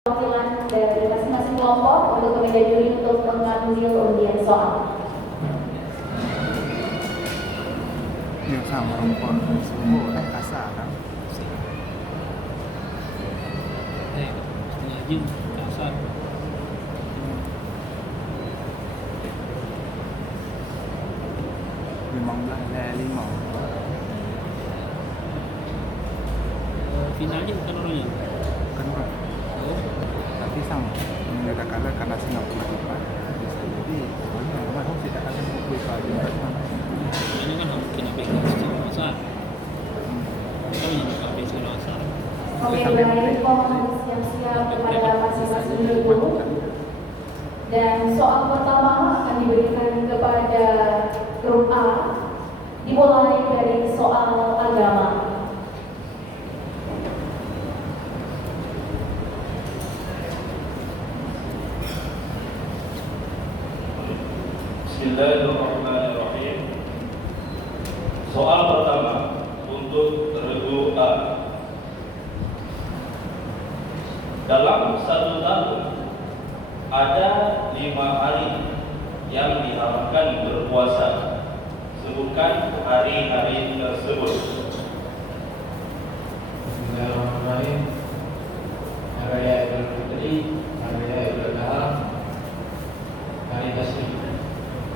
Perwakilan dari masing-masing kelompok untuk ke meja juri untuk mengambil undian soal. Yang sama rumput suhu kasar kan? Setengah jin kasar. lima. Finalnya bukan orangnya. Kan bro. Tapi sama mendadak kalah karena Singapura cepat. Jadi memang tidak akan berubah juga. Ini kan mungkin apa yang secara besar. Kami yang apa yang secara besar. Oke, baik, mohon siap-siap kepada masing-masing dulu. Dan soal pertama akan diberikan kepada grup A, dimulai dari soal agama. Bismillahirrahmanirrahim. Soal pertama untuk regu A. Dalam satu tahun ada 5 hari yang diharapkan berpuasa. Sebutkan hari-hari tersebut. Bismillahirrahmanirrahim. Hari Raya Idul Fitri, Hari Raya Idul Adha, Hari Tasyrik.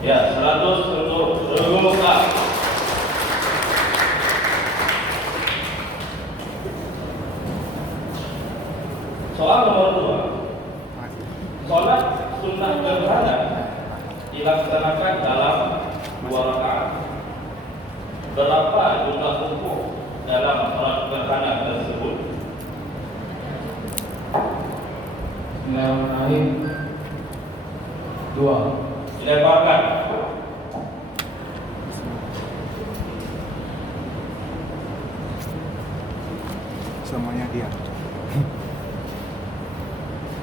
Ya, 100 untuk regu A. Soal nomor 2. Sholat sunnah gerhana dilaksanakan dalam 2 rakaat. Berapa jumlah rukuk dalam sholat gerhana tersebut? Bismillahirrahmanirrahim. 2. Dilemparkan. Semuanya dia.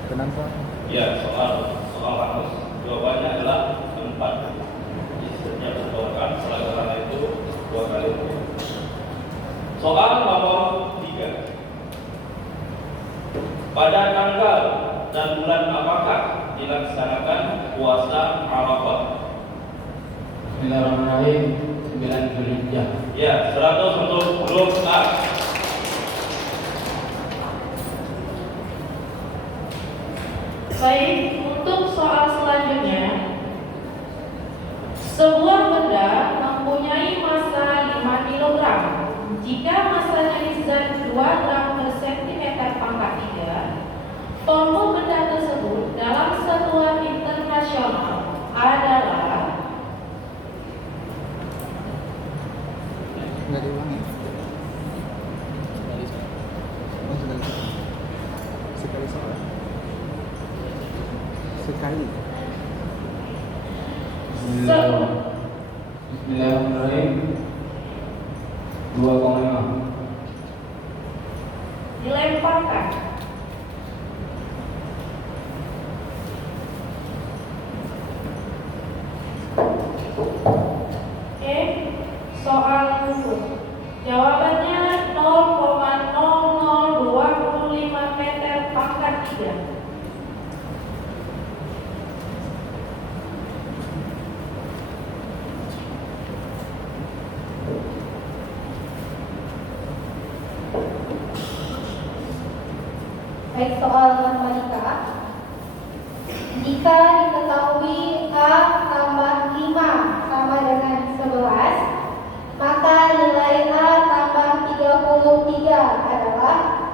Kenapa? Ya, soal harus jawabannya adalah 4. Jadi setiap setorkan sholat gerhana itu 2 kali. Soal nomor 3. Pada tanggal dan bulan apakah dilaksanakan puasa Arafah? Bismillahirrahmanirrahim. 9 Zulhijjah. Ya, 100 untuk grup A. Baik, untuk soal selanjutnya, sebuah benda mempunyai massa 5 kg. Jika massanya di zat 2 gram per cm pangkat 3, volume benda tersebut dalam satuan internasional adalah Nggak diulangi. Oh, sekali soal. Sekali. Bismillahirrahmanirrahim. 2,5. dilemparkan. Oke, soal jawabannya 0,0025 meter pangkat 3. Baik, soal matematika. Jika diketahui A tambah 5 sama dengan 11, maka nilai A tambah 33 adalah,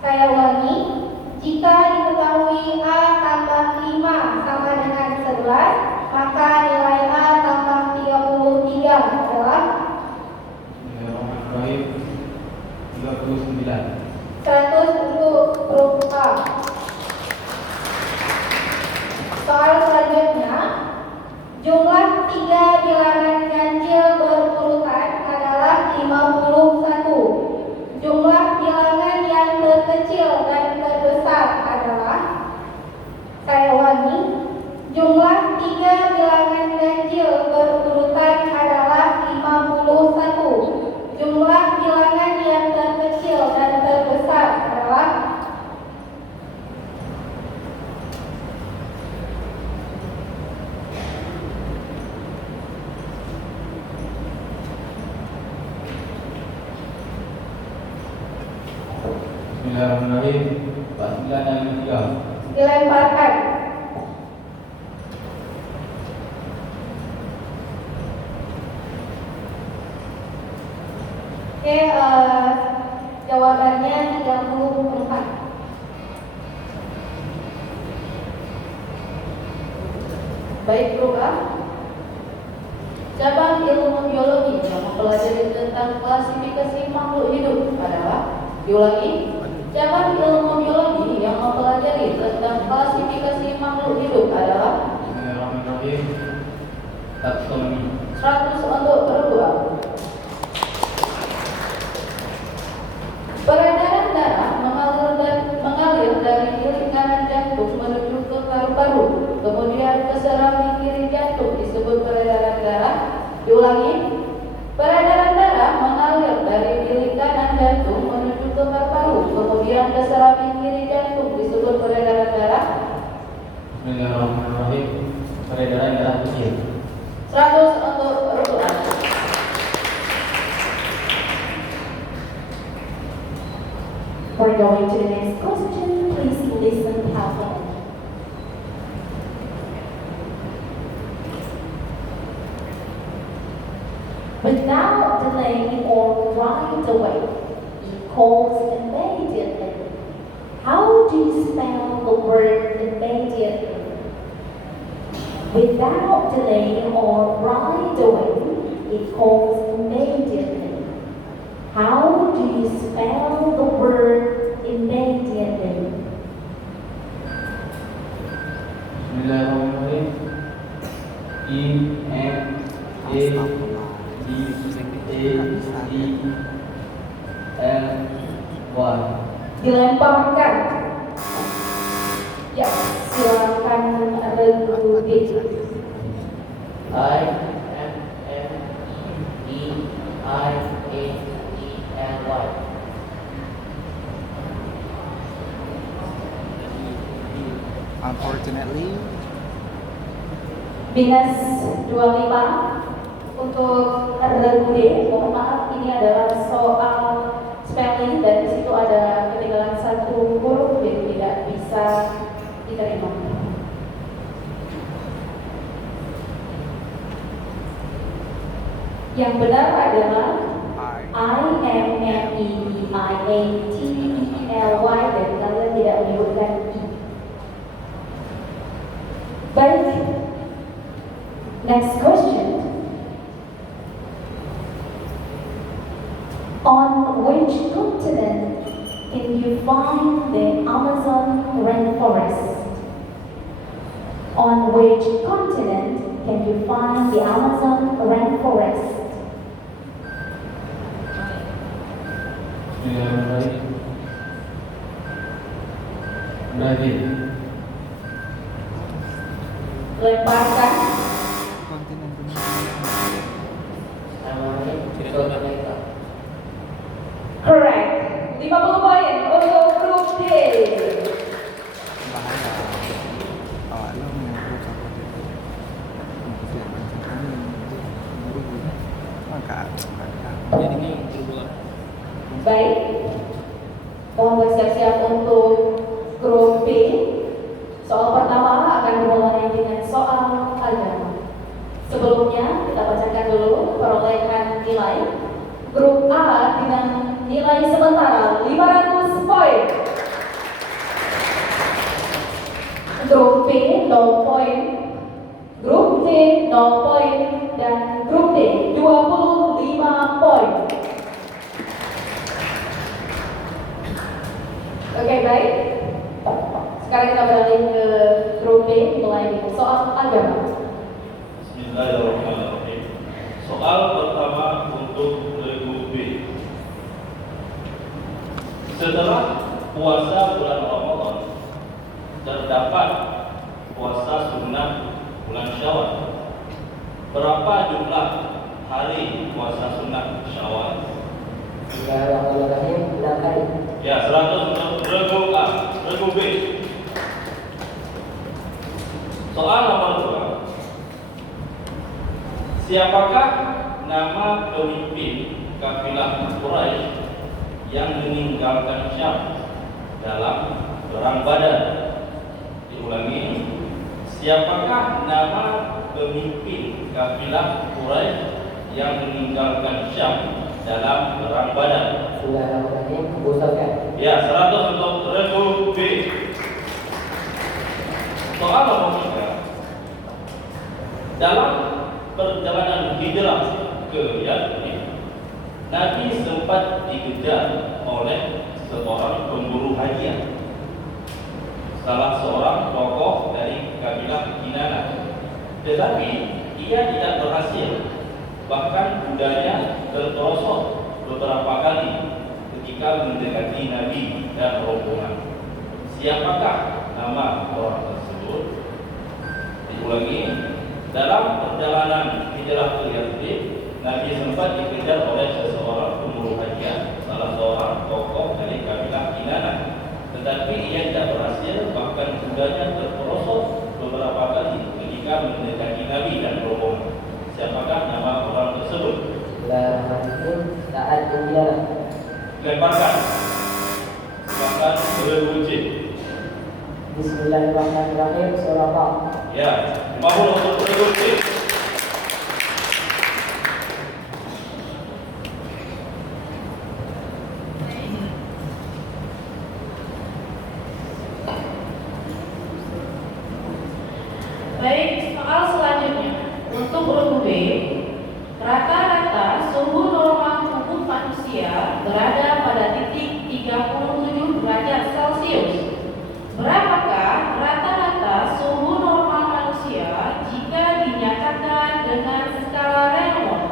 saya ulangi, jika diketahui A tambah 5 sama dengan 11, maka nilai A tambah 33 adalah Bismillahirrahmanirrahim. 39. 100 untuk grup A. Soal selanjutnya, jumlah 3 bilangan ganjil berurutan adalah 51. Jumlah bilangan yang terkecil dan Bismillahirrahmanirrahim. 49 yang ketiga. Dilemparkan. Oke, jawabannya 34. Baik, Bro. Cabang ilmu biologi yang mempelajari tentang klasifikasi makhluk hidup adalah, diulangi, cabang ilmu biologi yang mempelajari tentang klasifikasi makhluk hidup adalah Bismillahirrahmanirrahim. Taksonomi. 100 untuk berdua. Peredaran darah mengalir dari kiri kanan jantung menuju ke paru-paru, kemudian ke serambi kiri jantung disebut peredaran darah. Diulangi, peredaran darah mengalir dari kiri kanan jantung menuju ke paru-paru, kemudian ke serambi kiri jantung disebut peredaran darah. Bismillahirrahmanirrahim. Peredaran darah kecil. 100 untuk berdua. We're going to the next question. Please listen carefully. Without delay or right away, equals immediately. How do you spell the word immediately? Without delay or right away, equals immediately. How do you spell the word immediately? Bismillahirrahmanirrahim. I-M-A-D-A-E-L-Y. Dilemparkan. Ya, silakan Regudik. I-M-M-E-I-A-E-L-Y. Unfortunately, Minus 25 untuk Regudik. Mohon maaf, ini adalah soal spelling dan di situ ada ketinggalan satu huruf jadi tidak bisa diterima. Yang benar adalah I-M-M-E-I-A-T-E-L-Y dan kalian tidak menyebutkan I. Baik. Next question. On which continent can you find the Amazon rainforest? On which continent can you find the Amazon rainforest? Bismillahirrahmanirrahim. Brazil. Lemparkan. kontinen dunia Correct. 50 poin untuk grup D. bahaya. Awalnya menurut aku itu siapa macam kami menurut maka Jadinya yang berdua. Baik. Mohon bersiap-siap untuk grup B. Soal pertama akan dimulai dengan soal agama. Sebelumnya kita bacakan dulu perolehan nilai. Grup A dengan nilai sementara 500 poin. Grup B 0 poin. Grup C 0 poin dan grup D 25 poin. Oke, baik. Sekarang kita beralih ke grup B mulai dengan soal agama. Bismillahirrahmanirrahim. Soal pertama untuk grup B. Setelah puasa bulan Ramadan, terdapat puasa sunnah bulan Syawal. Berapa jumlah hari puasa sunnah Syawal? Bismillahirrahmanirrahim. 6 hari. Ya, 100 untuk regu A, regu B. Soal nomor 2. Siapakah nama pemimpin kafilah Quraisy yang meninggalkan Syam dalam perang Badar. Diulangi, siapakah nama pemimpin kafilah Quraisy yang meninggalkan Syam dalam perang Badar? Bismillahirrahmanirrahim. Abu Sufyan. Ya, 100 untuk Republik. Soal nomor 3. Dalam perjalanan hijrah ke Yatsrib, Nabi sempat dikejar oleh seorang pemburu hadiah, salah seorang tokoh dari kabilah Kinanah. Tetapi ia tidak berhasil, bahkan kudanya terperosok beberapa kali ketika mendekati Nabi dan rombongan. Siapakah nama orang tersebut? Diulangi, dalam perjalanan hijrah ke Yatsrib, Nabi sempat dikejar oleh seseorang pemburu hadiah, salah seorang tokoh dari kabilah Kinanah. Tetapi ia tidak berhasil, bahkan kudanya terperosok beberapa kali ketika mendekati Nabi dan rombongan. Siapakah nama orang tersebut? Bismillahirrahmanirrahim. Sa'ad bin Ziyad. Lemparkan. Silakan beruji. Bismillahirrahmanirrahim. Surah Qaf. Ya, 50 untuk beruji. Baik, soal selanjutnya untuk huruf B, rata-rata suhu normal tubuh manusia berada pada titik 37 derajat Celcius. Berapakah rata-rata suhu normal manusia jika dinyatakan dengan skala Reaumur?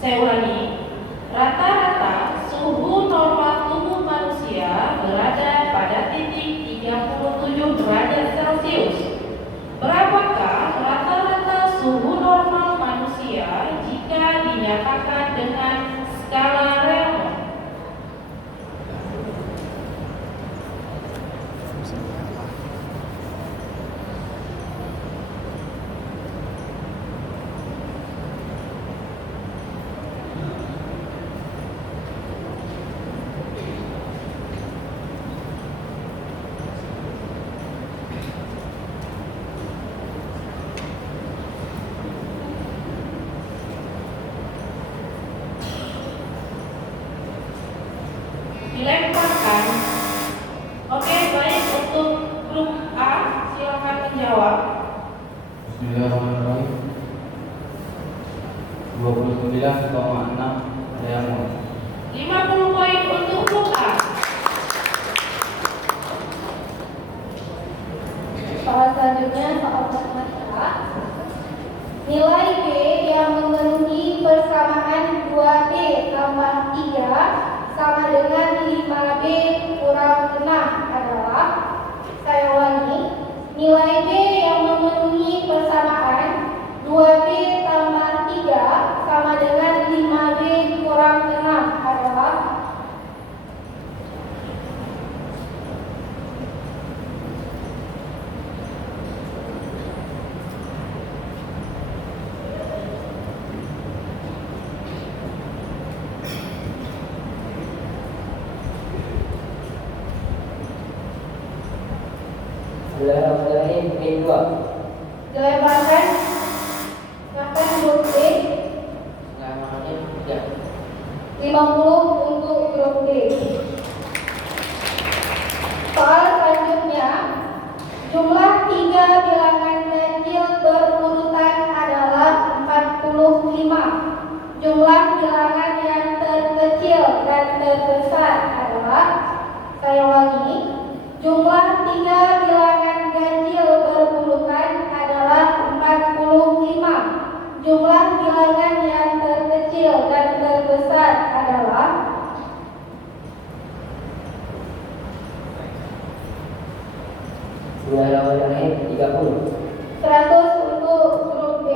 Saya ulangi, rata-rata suhu normal tubuh manusia berada pada titik 37 derajat Celcius. Berapakah rata-rata suhu normal manusia jika dinyatakan dengan skala Reaumur? Dilemparkan. Oke, baik, untuk grup A silakan menjawab. Bismillahirrahmanirrahim. 29,6 Reaumur. 50 poin untuk grup A. Soal selanjutnya soal matematika. Nilai B yang memenuhi persamaan 2B tambah 3 sama dengan 5B kurang 6 adalah, saya ulangi, nilai B yang memenuhi persamaan 2B tambah 3 sama dengan 5B kurang 6 adalah. Bismillahirrahmanirrahim. Min 2. Dilemparkan. Silakan grup B. Bismillahirrahmanirrahim. 3. 50 untuk grup D. Soal selanjutnya, jumlah 3 bilangan ganjil berurutan adalah 45. Jumlah bilangan yang terkecil dan terbesar adalah, saya ulangi, jumlah 3 bilangan ganjil berurutan adalah 45. Jumlah bilangan yang terkecil dan terbesar adalah. Bismillahirrahmanirrahim. 30. 100 untuk grup B.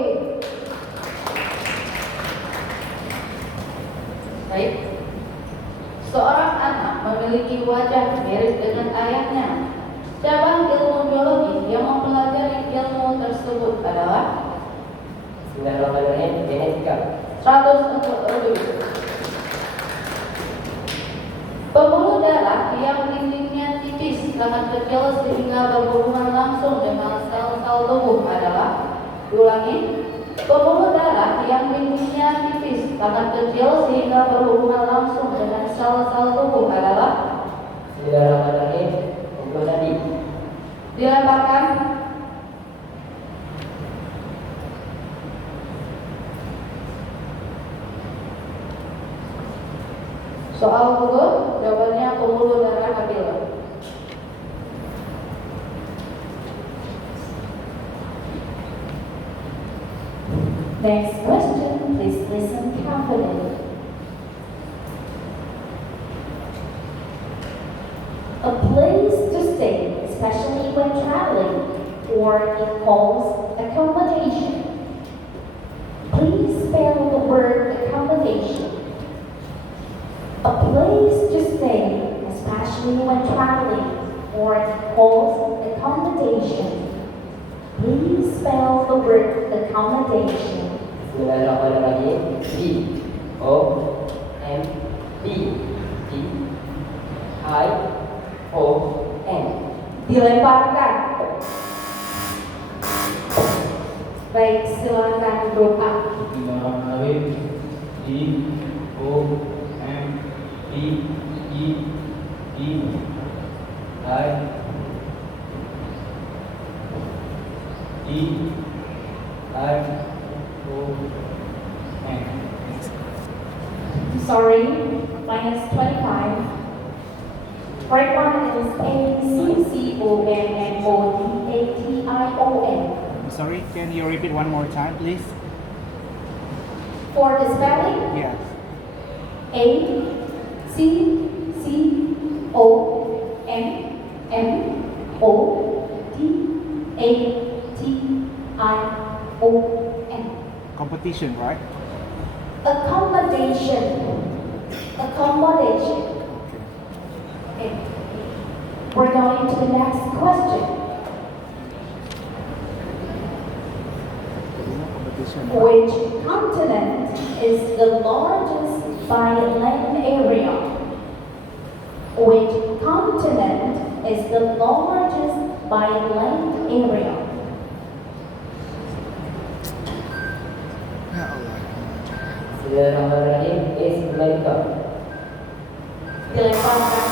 Baik. Seorang anak memiliki wajah mirip dengan ayahnya. Cabang ilmu biologi yang mempelajari ilmu tersebut adalah. Bismillahirrahmanirrahim. Genetika. 100 untuk lebih. Pembuluh darah yang dinding sangat kecil sehingga berhubungan langsung dengan sel-sel tubuh adalah, ulangi, pembuluh darah yang dindingnya tipis sangat kecil sehingga berhubungan langsung dengan sel-sel tubuh adalah, Bismillahirrahmanirrahim. Pembuluh nadi. dilemparkan. Soal gugur, jawabannya pembuluh darah kapila. Next question, please listen carefully. A place to stay, especially when traveling, or it calls accommodation. Please spell the word accommodation. A place to stay, especially when traveling, or it calls accommodation. Please spell the word accommodation. Bismillahirrahmanirrahim. D O M D D I O N. Dilemparkan. Baik, silakan grup A. Bismillahirrahmanirrahim. D O M D E D I D I O N. Sorry, minus 25. Correct one is ACCONNODATION. Sorry, can you repeat one more time, please? For the spelling, Yes. ACCONNODATION. Competition, right? Accommodation. Accommodation. Okay. Okay. We're going to the next question. Competition. Which continent is the largest by land area? Which continent is the largest by land area? Ya Allah. Bismillahirrahmanirrahim. Is Amerika. Dilemparkan.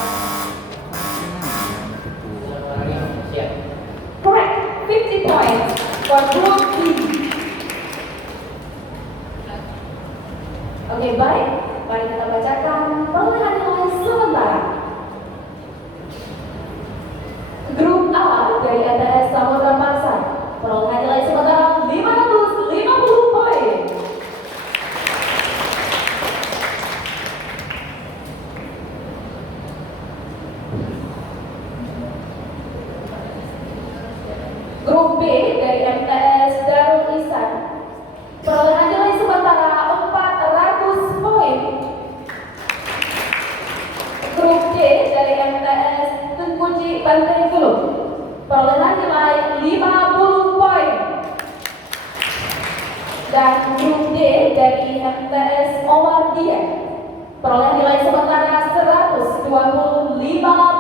Bismillahirrahmanirrahim. Siap. Correct. 50 points for Group B. Oke, baik. Mari kita bacakan perolehan nilai sementara. Grup A dari ETS Samudra Pasar, perolehan nilai sementara 550 poin. Grup B dari MTS Darul Ihsan, perolehan nilai sementara 400 poin. Grup C dari MTS Tengkuci Banten Hulu, perolehan nilai 50 poin. Dan grup D dari MTS Omar Dian, perolehan nilai sementara 125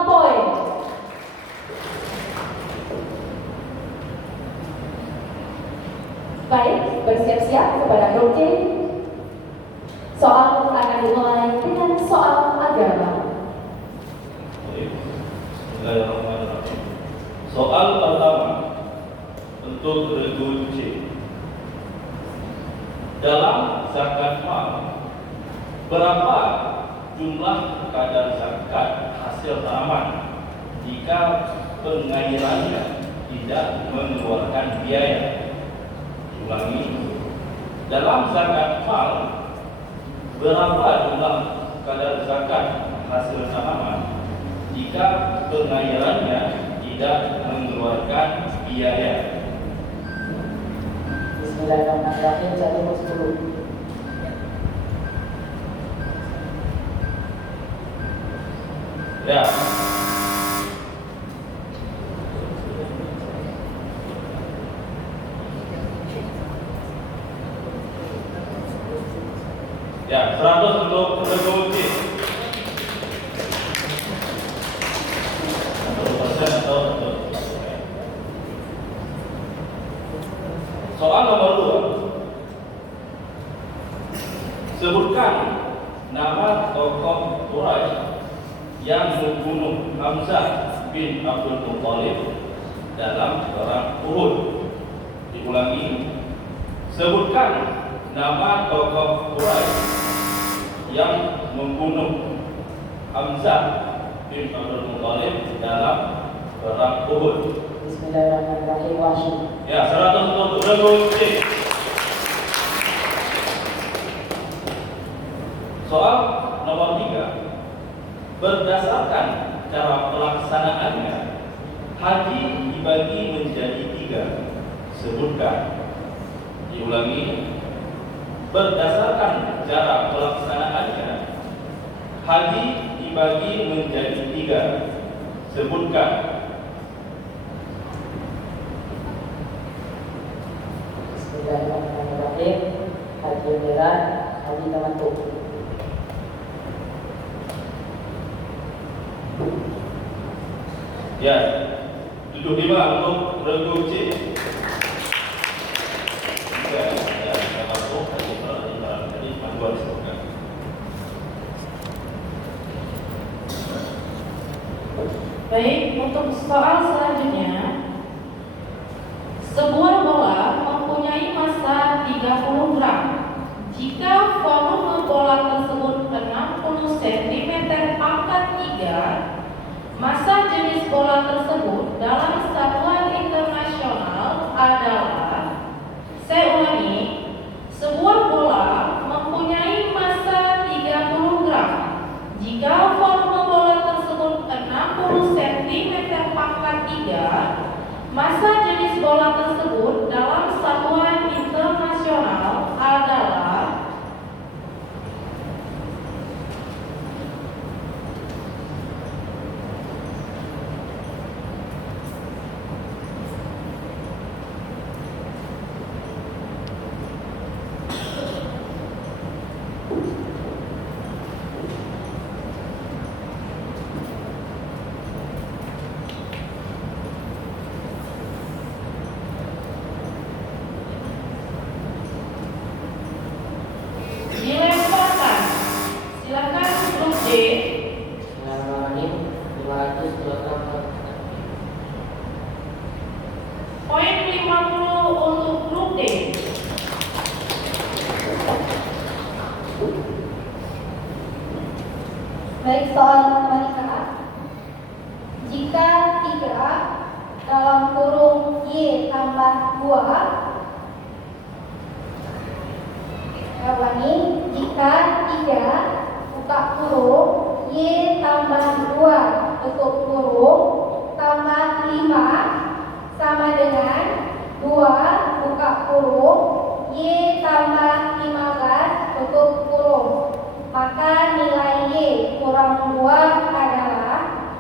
poin. Baik, bersiap-siap kepada grup C. Soal akan dimulai dengan soal agama. Bismillahirrahmanirrahim. Soal pertama untuk regu C. Dalam zakat mal, berapa jumlah kadar zakat hasil tanaman jika pengairannya tidak mengeluarkan biaya? Ulangi, dalam zakat mal, berapa jumlah kadar zakat hasil tanaman jika pengairannya tidak mengeluarkan biaya? Bismillahirrahmanirrahim. 110. Ya. Ya, 100 untuk revolusi. 100%. tokoh Quraisy yang membunuh Hamzah bin Abdul Muthalib dalam perang Uhud. Diulangi, sebutkan nama tokoh Quraisy yang membunuh Hamzah bin Abdul Muthalib dalam perang Uhud. Bismillahirrahmanirrahim. Wahsy. Ya, 100 untuk Regu C. Soal nomor 3. Berdasarkan cara pelaksanaannya, haji dibagi menjadi 3. Sebutkan. Diulangi. Berdasarkan cara pelaksanaannya, haji dibagi menjadi 3. Sebutkan. Bismillahirrahmanirrahim. Haji Umrah, haji tamattu. Ya, 75 untuk Regu C. Ya, kita masuk jadi panduan disebutkan. Baik, untuk soal selanjutnya, sebuah bola mempunyai massa 30 gram. Jika volume bola tersebut 60 cm pangkat 3, massa jenis bola tersebut dalam satuan internasional adalah, saya ulangi, sebuah bola mempunyai massa 30 gram. Jika volume bola tersebut 60 cm pangkat 3, massa jenis bola tersebut dalam satuan internasional adalah, dilemparkan. Silakan grup D. Bismillahirrahmanirrahim. 500 kg. Poin 50 untuk grup D. Baik, soal matematika. Jika 3 dalam kurung Y tambah 2, saya ulangi, jika 3 buka kurung Y tambah 2 tutup kurung tambah 5 sama dengan 2 buka kurung Y tambah 15 tutup kurung. Maka nilai Y kurang 2 adalah,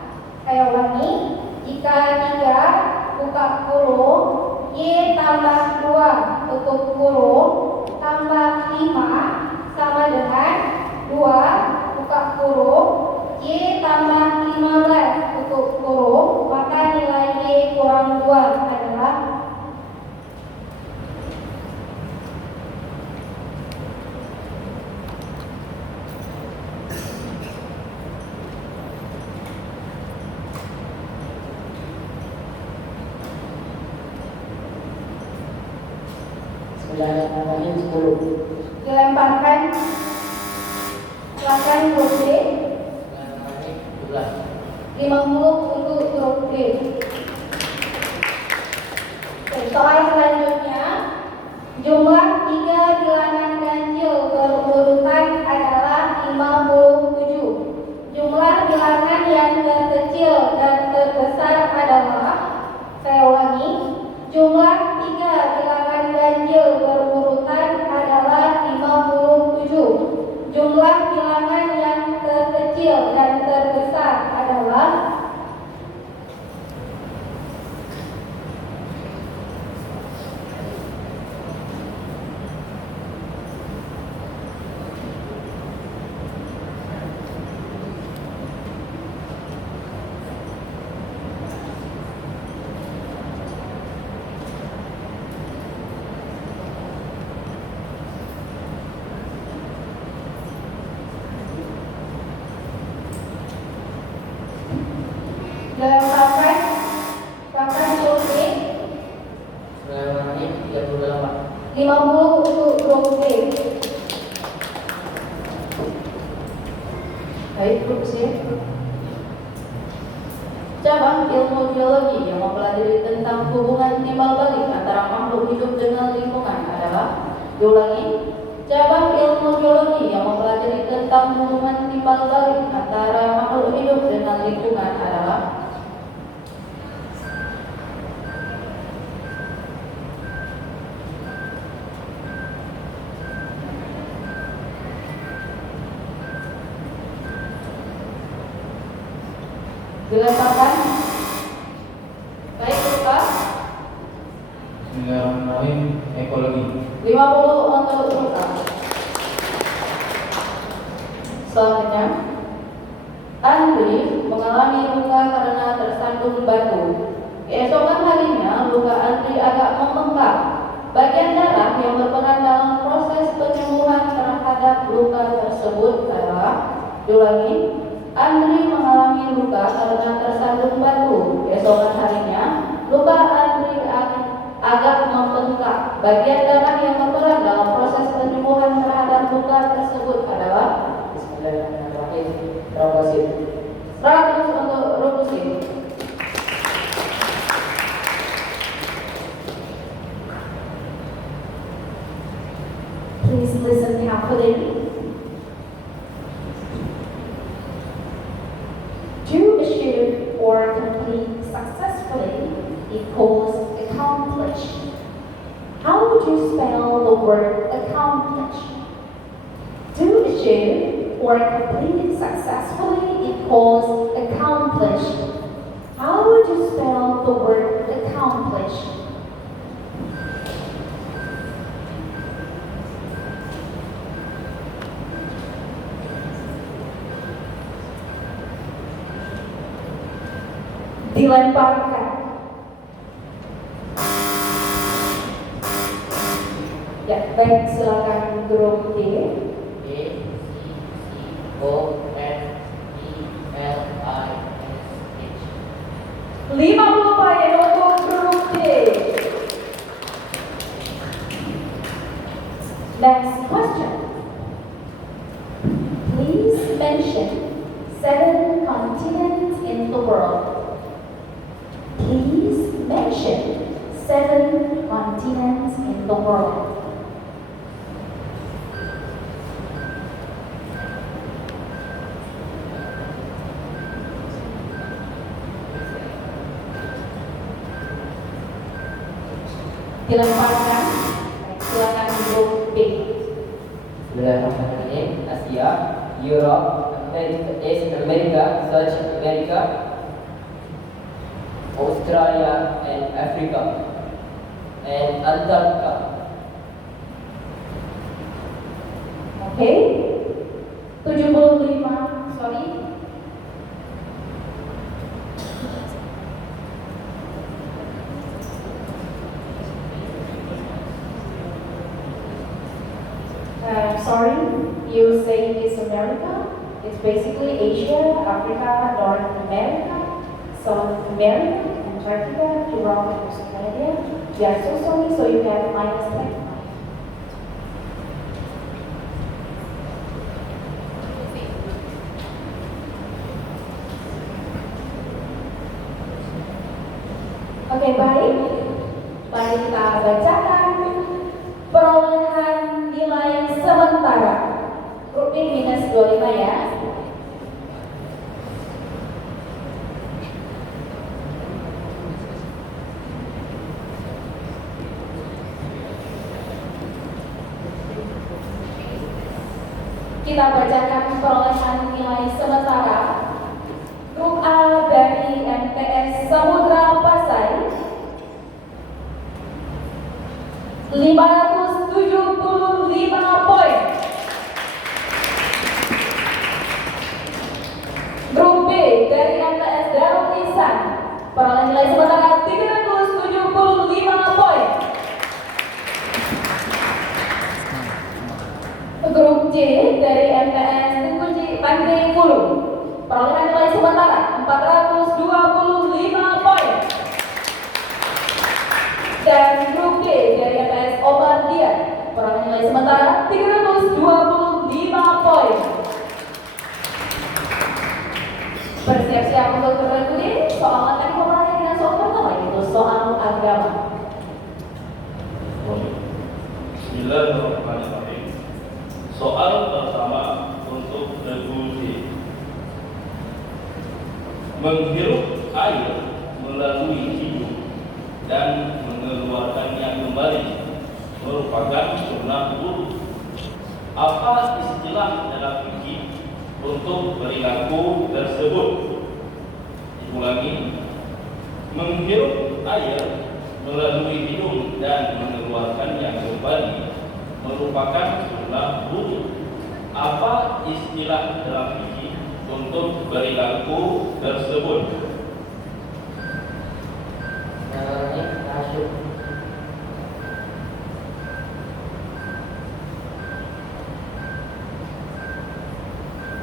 saya ulangi, jika 3 buka kurung Y tambah 2 tutup kurung tambah 5 sama dengan 2 buka kurung Y tambah 15 tutup kurung. Maka nilai Y kurang 2 adalah, Bismillahirrahmanirrahim. 10. dilemparkan. Silakan grup D. Bismillahirrahmanirrahim. 12. 50 untuk grup D. Oke, soal selanjutnya, jumlah 3 bilangan ganjil berurutan adalah 57. Jumlah bilangan yang terkecil dan terbesar adalah, saya ulangi, jumlah 3 bilangan ganjil berurutan adalah 57. Jumlah bilangan yang terkecil dan terbesar adalah, 50 untuk grup B. Baik, grup C. Cabang ilmu geologi yang mempelajari tentang hubungan timbal balik antara makhluk hidup dengan lingkungan adalah, diulangi, cabang ilmu geologi yang mempelajari tentang hubungan timbal balik antara makhluk hidup dengan lingkungan adalah, dilemparkan. Baik, Lukas. Bismillahirrahmanirrahim. Ekologi. 50 untuk Lukas. Selanjutnya, Andri mengalami luka karena tersandung batu. Keesokan harinya, luka Andri agak membengkak. Bagian darah yang berperan dalam proses penyembuhan terhadap luka tersebut adalah, diulangi, Andri mengalami luka karena tersandung batu. Keesokan harinya, luka Andri agak membengkak. Bagian darah yang berperan dalam proses penyembuhan terhadap luka tersebut adalah, Bismillahirrahmanirrahim. Trombosit. 100 untuk Rubusin. Please listen carefully. To achieve or complete successfully equals accomplish. How would you spell the word accomplish? To achieve or complete successfully equals accomplish. How would you spell the word accomplish? Dilemparkan. Ya, baik, silakan grup D. A, C, O, N, E, L, I, S, H. 50 poin untuk grup D. Next question. Please mention 7 continents in the world. Please mention 7 continents in the world. Dilemparkan. Silakan grup B. Bismillahirrahmanirrahim. Asia, Europe, East America, South America, Australia, and Africa, and Antarctica. Oke. 75, sorry. Sorry, you say it's America. It's basically Asia, Africa, North America, South America, Antarctica, Europe, and Australia. We are so sorry, so you get -10. Oke, baik. Mari kita bacakan perolehan nilai sementara. Grup B minus 25 ya. Kita bacakan perolehan nilai sementara. Grup A dari MTS Samudra Pasai 575 poin. Grup B dari MTS Darul Ihsan perolehan nilai sementara 375 poin. Grup C dari MTS Tengkuci Pandai Hulu perolehan nilai sementara 425 poin. agama. Bismillahirrahmanirrahim. Soal pertama untuk regu D. Menghirup air melalui hidung dan mengeluarkannya kembali merupakan sunnah wudu. Apa istilah dalam fikih untuk perilaku tersebut? Diulangi. Menghirup air melalui hidung dan mengeluarkannya kembali merupakan sunnah wudu. Apa istilah dalam fikih untuk perilaku tersebut? Tasyuk.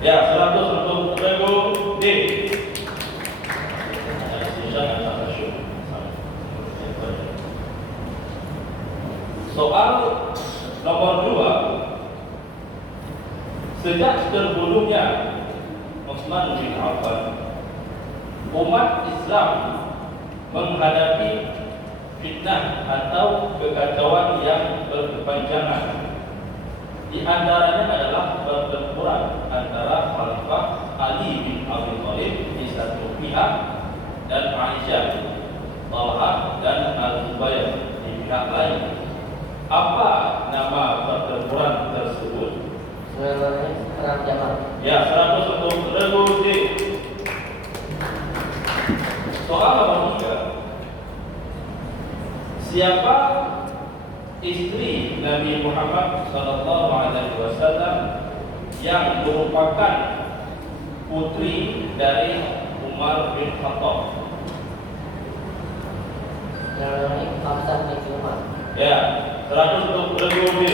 Ya, 100 untuk regu D. Soal nomor 2. Sejak terbunuhnya Utsman bin Affan, umat Islam menghadapi fitnah atau kekacauan yang berkepanjangan. Di antaranya adalah pertempuran antara Khalifah Ali bin Abi Thalib di satu pihak dan Aisyah, Talha dan Al-Zubair di pihak lain. Apa nama pertempuran tersebut? Perang Jamal. Ya, 100 untuk regu D. Soal nomor 3. Siapa istri Nabi Muhammad SAW yang merupakan putri dari Umar bin Khattab? Hamzah bin Umar. Ya, 100 untuk regu D.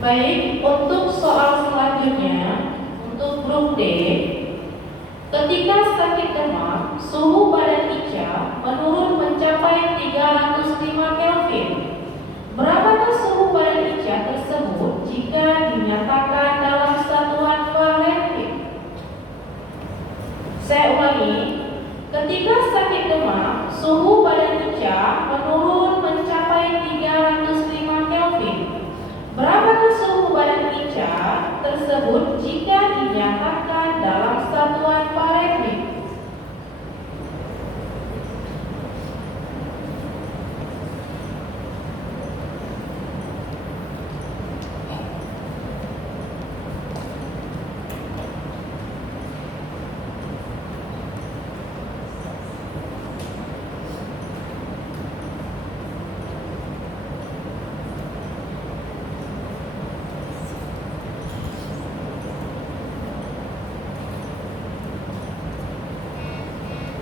Baik, untuk soal selanjutnya, untuk grup D, ketika sakit demam, suhu badan Ica menurun mencapai 305 Kelvin. Berapakah suhu badan Ica tersebut jika dinyatakan dalam satuan Fahrenheit? Saya ulangi, ketika sakit demam, suhu badan Ica menurun mencapai 305 Kelvin. Berapakah suhu badan Ica tersebut jika dinyatakan dalam satuan Fahrenheit?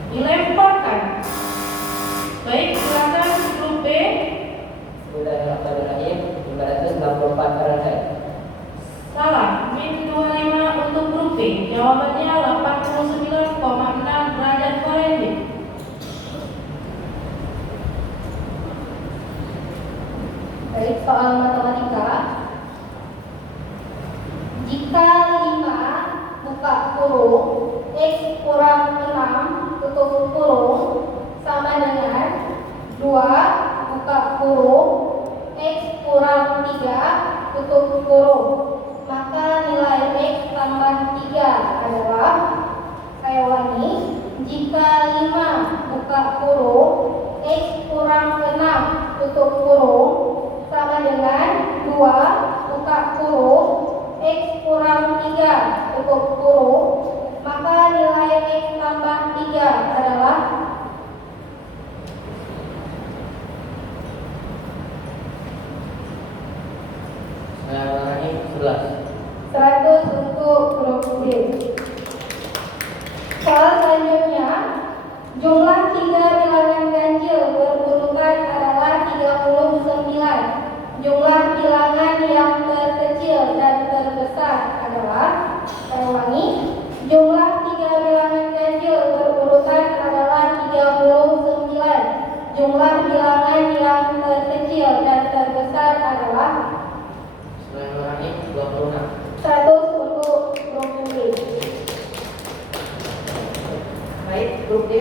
Dilemparkan. Baik, silakan grup B. Bismillahirrahmanirrahim. 564 Fahrenheit. Salah, min 25 untuk grup B. Jawabannya 89,6 derajat Fahrenheit. Baik, soal matematika. Jika 5 buka kurung X kurang 6 tutup kurung sama dengan 2 buka kurung X kurang 3 tutup kurung, maka nilai X tambah 3 adalah, saya ulangi, jika 5 buka kurung X kurang 6 tutup kurung sama dengan 2 buka kurung X kurang 3 tutup kurung, maka nilai X tambah 3 adalah Bismillahirrahmanirrahim. 11. 100 untuk grup B. Soal selanjutnya, jumlah 3 bilangan ganjil berurutan adalah 39. Jumlah bilangan yang terkecil dan terbesar adalah, saya ulangi, jumlah 3 bilangan ganjil berurutan adalah 39. Jumlah bilangan yang terkecil dan terbesar adalah Bismillahirrahmanirrahim. 26. 100 untuk grup B. Baik, grup D.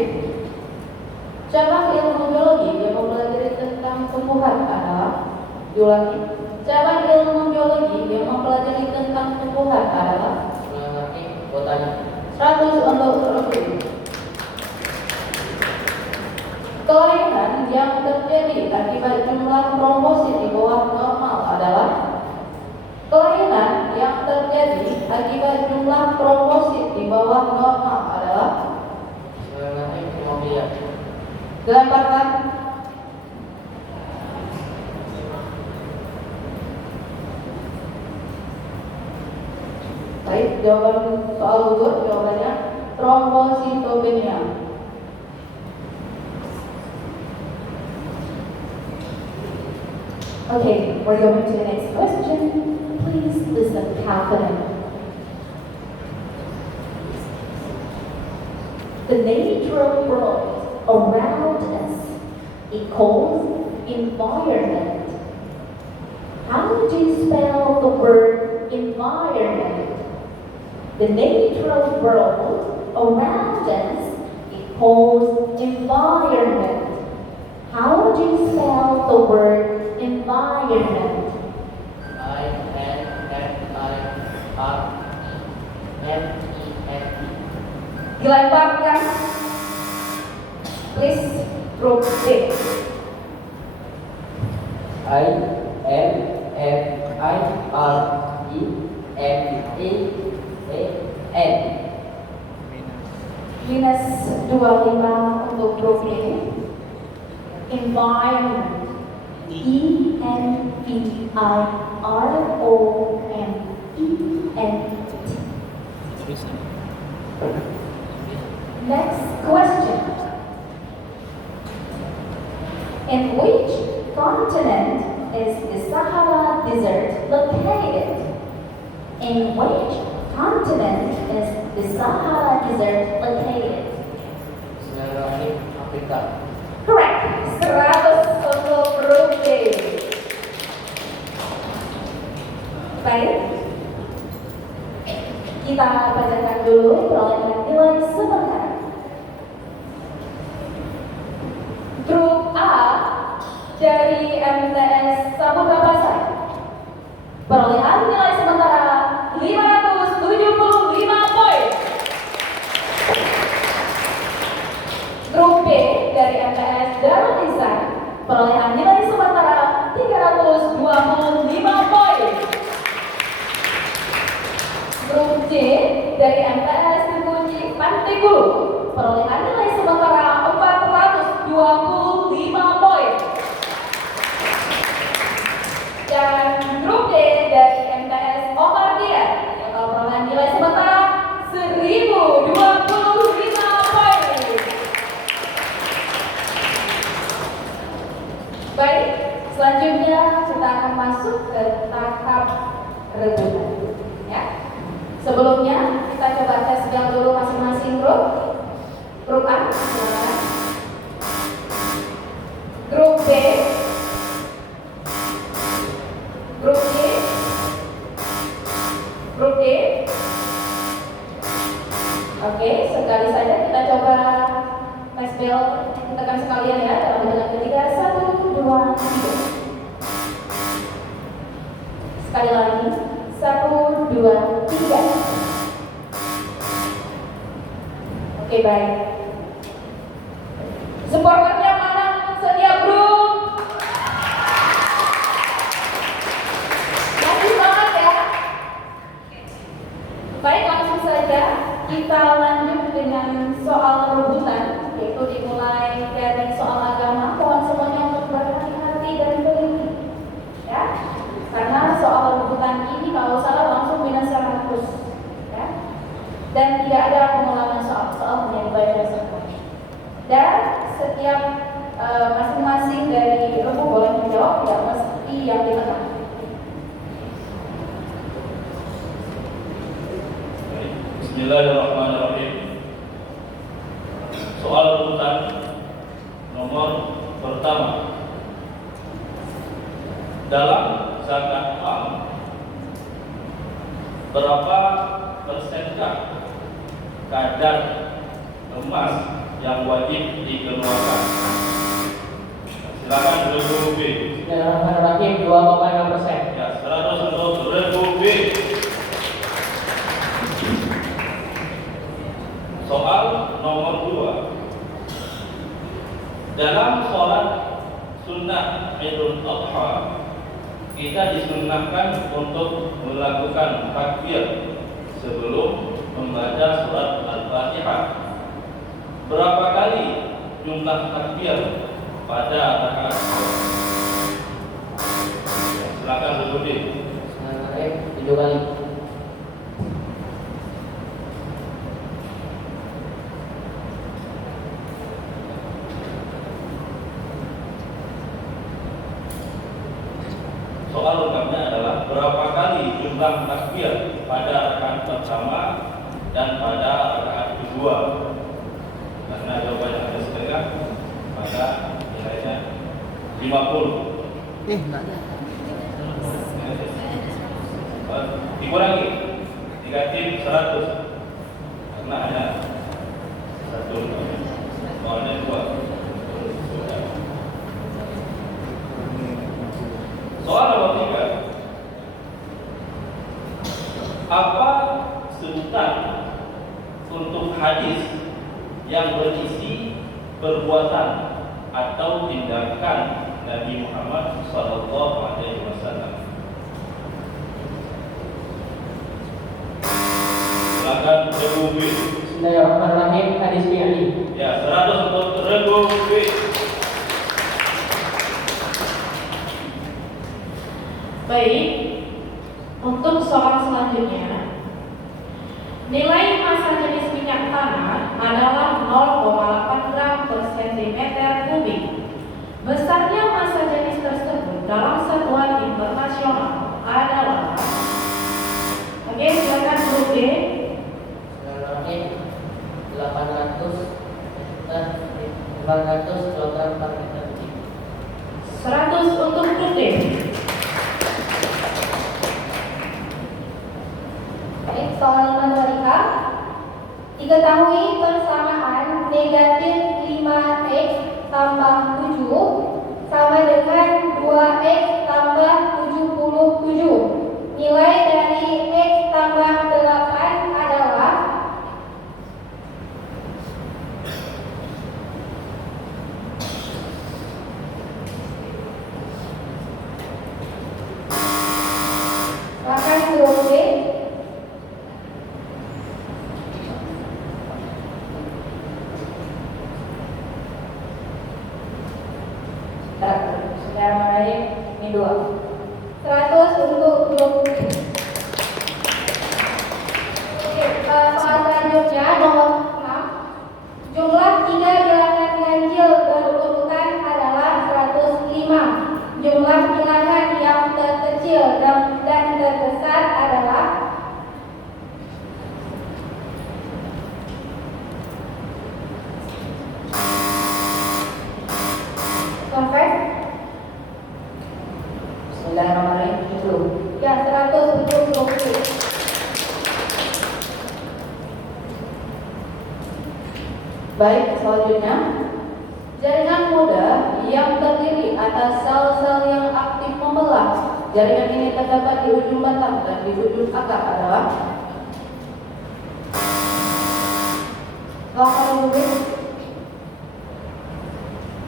Cabang ilmu biologi yang mempelajari tentang tumbuhan adalah, diulangi, cabang ilmu biologi yang mempelajari tentang tumbuhan adalah Mengerti botani. 100 untuk Rufin. Kelainan yang terjadi akibat jumlah trombosit di bawah normal adalah, kelainan yang terjadi akibat jumlah trombosit di bawah normal adalah, Mengerti hemofili. dilemparkan. Baik, jawaban soal gugur jawabannya trombositopenia. Okay, we're going to the next question. Please listen carefully. The natural world around us equals environment. How do you spell the word environment? The natural world around us equals environment. How do you spell the word environment? I-N-F-I-R-E-M-E-N-T. Dilemparkan. Please, group D. I-N-F-I-R-E-M-E-N. Minus 25 untuk grup ini. Environment. E-N-V-I-R-O-M-E-N-T. Terus ini. Next question. In which continent is the Sahara Desert located? In which continent is the Sahara Desert located? Mengerti Afrika. Correct. 100 untuk grup D. Baik. Kita bacakan dulu perolehan nilai sementara. Grup A dari MTS Samudra Pasar. Perolehan nilai sementara 575 poin. Grup B dari MTS Darul Ihsan. Perolehan nilai sementara 325 poin. Grup C dari MTS Teguci Pantai Gulu. Perolehan nilai sementara 425 poin. Dan grup D dari MTS Omar Dian. Total perolehan nilai sementara 1025 poin. Baik, selanjutnya kita akan masuk ke tahap rebutan. Ya. Sebelumnya kita coba tes bel dulu masing-masing grup. Grup A, silakan. Grup B, grup C, grup D. Oke, sekali saja kita coba tes bel, tekan sekalian ya dalam hitungan ketiga. 1, 2, 3. Sekali lagi. 1, 2, 3. Oke, baik. Supporternya mana setiap grup? Masih semangat ya? Baik, langsung saja kita lanjut dengan soal rebutan, yaitu dimulai dari soal agama. Mohon semuanya untuk berhati-hati dan teliti, ya. Karena soal rebutan ini kalau salah langsung minus 100, ya. Dan tidak ada pengulangan soal yang dibaca semua. Dan setiap masing-masing dari rebu boleh menjawab, tidak mesti yang ditekan. Bismillahirrahmanirrahim. Soal rebutan nomor pertama. Dalam zakat mal, berapa persenkah kadar emas yang wajib dikeluarkan. Silakan Ibu B. Bismillahirrahmanirrahim 2,6%. Ya, 100 untuk Ibu B. Soal nomor 2. Dalam sholat sunnah Idul Adha, kita disunnahkan untuk melakukan takbir sebelum membaca surat Al-Fatihah. Berapa kali jumlah takbir pada rakaat? Silakan Budi. Bismillahirrahmanirrahim 7 kali. Soal lengkapnya adalah berapa kali jumlah takbir pada rakaat pertama dan pada rakaat kedua. Karena jawabannya ada setengah, maka nilainya 50. Enggak ada. Dikurangi 3 tim 100 karena hanya satu soalnya 2. Soal nomor 3. Apa sebutan untuk hadis yang berisi perbuatan atau tindakan Nabi Muhammad SAW? Silakan Ibu B. Bismillahirrahmanirrahim hadis fi'li. Ya, 100 untuk Ibu B. Baik, untuk soal selanjutnya, nilai massa jenis minyak tanah adalah 0,8 gram per cm kubik. Besarnya massa jenis tersebut dalam satuan internasional adalah, oke, silakan grup D. Bismillahirrahmanirrahim 500 kg per meter kubik. 100 untuk grup D. Baik, soal matematika. Diketahui persamaan negatif 5x tambah 7 sama dengan 2x tambah 77. Nilai dari x tambah 8 adalah silakan grup D. Bismillahirrahmanirrahim. Ini 2. 100 untuk grup D. Oke, soal selanjutnya nomor 6. Jumlah 3 bilangan ganjil berurutan adalah 105. Jumlah bilangan yang terkecil dan terbesar adalah Perfect. Bismillahirrahmanirrahim. 70. Ya, 100 untuk grup D. Baik, selanjutnya, jaringan muda yang terdiri atas sel-sel yang aktif membelah. Jaringan ini terdapat di ujung batang dan di ujung akar adalah. Silakan Ibu.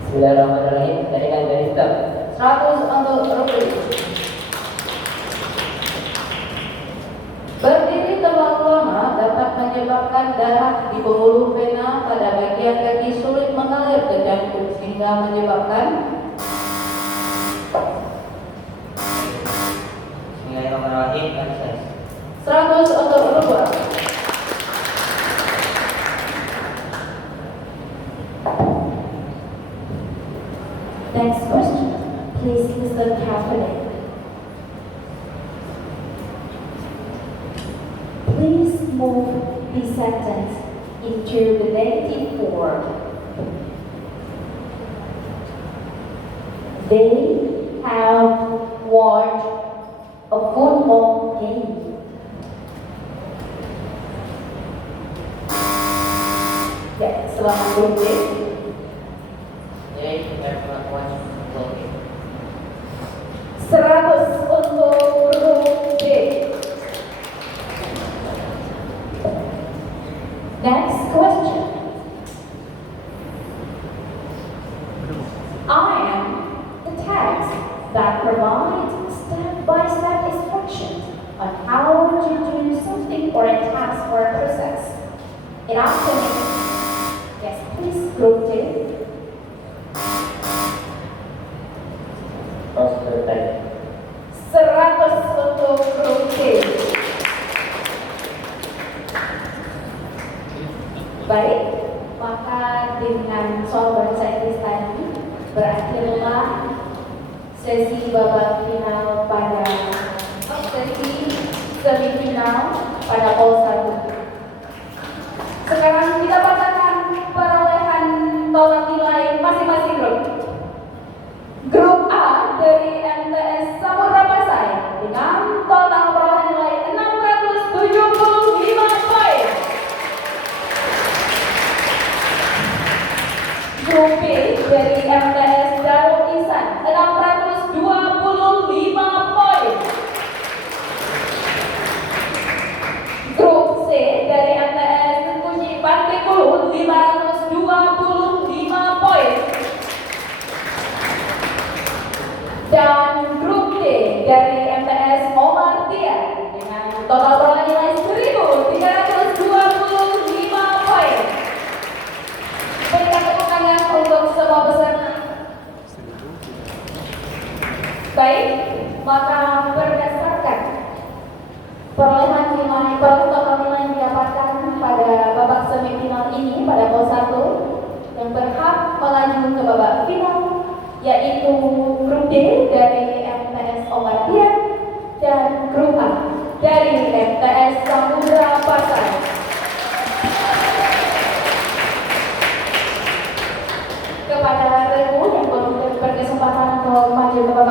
Bismillahirrahmanirrahim jaringan garis hitam. 100 untuk Rukri. Berdiri terlalu lama dapat menyebabkan darah di pembuluh vena pada bagian kaki sulit mengalir ke jantung sehingga menyebabkan. Bismillahirrahmanirrahim kanses. 100 untuk Rukwa. Next question. Please listen carefully. Please move the sentence into the negative form. They have watched a football game. Yes. selama grup D. Jadi kita pengakuan grup D. 100 untuk grup D. Next question. I am the text that provides step-by-step instructions on how to do something or a task or a process. In afternoon. Yes, please, group 2. Prospect. 100 untuk grup C. Baik, maka dengan soal bahasa Inggris tadi berakhirlah sesi babak final pada sesi semifinal pada POL 1. Sekarang kita bacakan perolehan total nilai masing-masing grup. Grup A dari MTS Samudra Pasai dengan total perolehan nilai 675 poin. Grup B dari MTS Darul Ihsan 625 poin. Grup C dari MTS Tengkuci Pantai Kulu 525 poin. Dan grup D dari MTS Omar Tia dengan total perolehan nilai 1.325 poin. Berikan tepuk tangan untuk semua peserta. Baik, maka berdasarkan perolehan nilai total nilai yang didapatkan pada babak semifinal ini pada POL 1 yang berhak melaju ke babak final yaitu grup D dari MTS Omar Tia dan grup A dari MTS Samudra Pasai. Kepada Remu yang berkesempatan untuk maju ke babak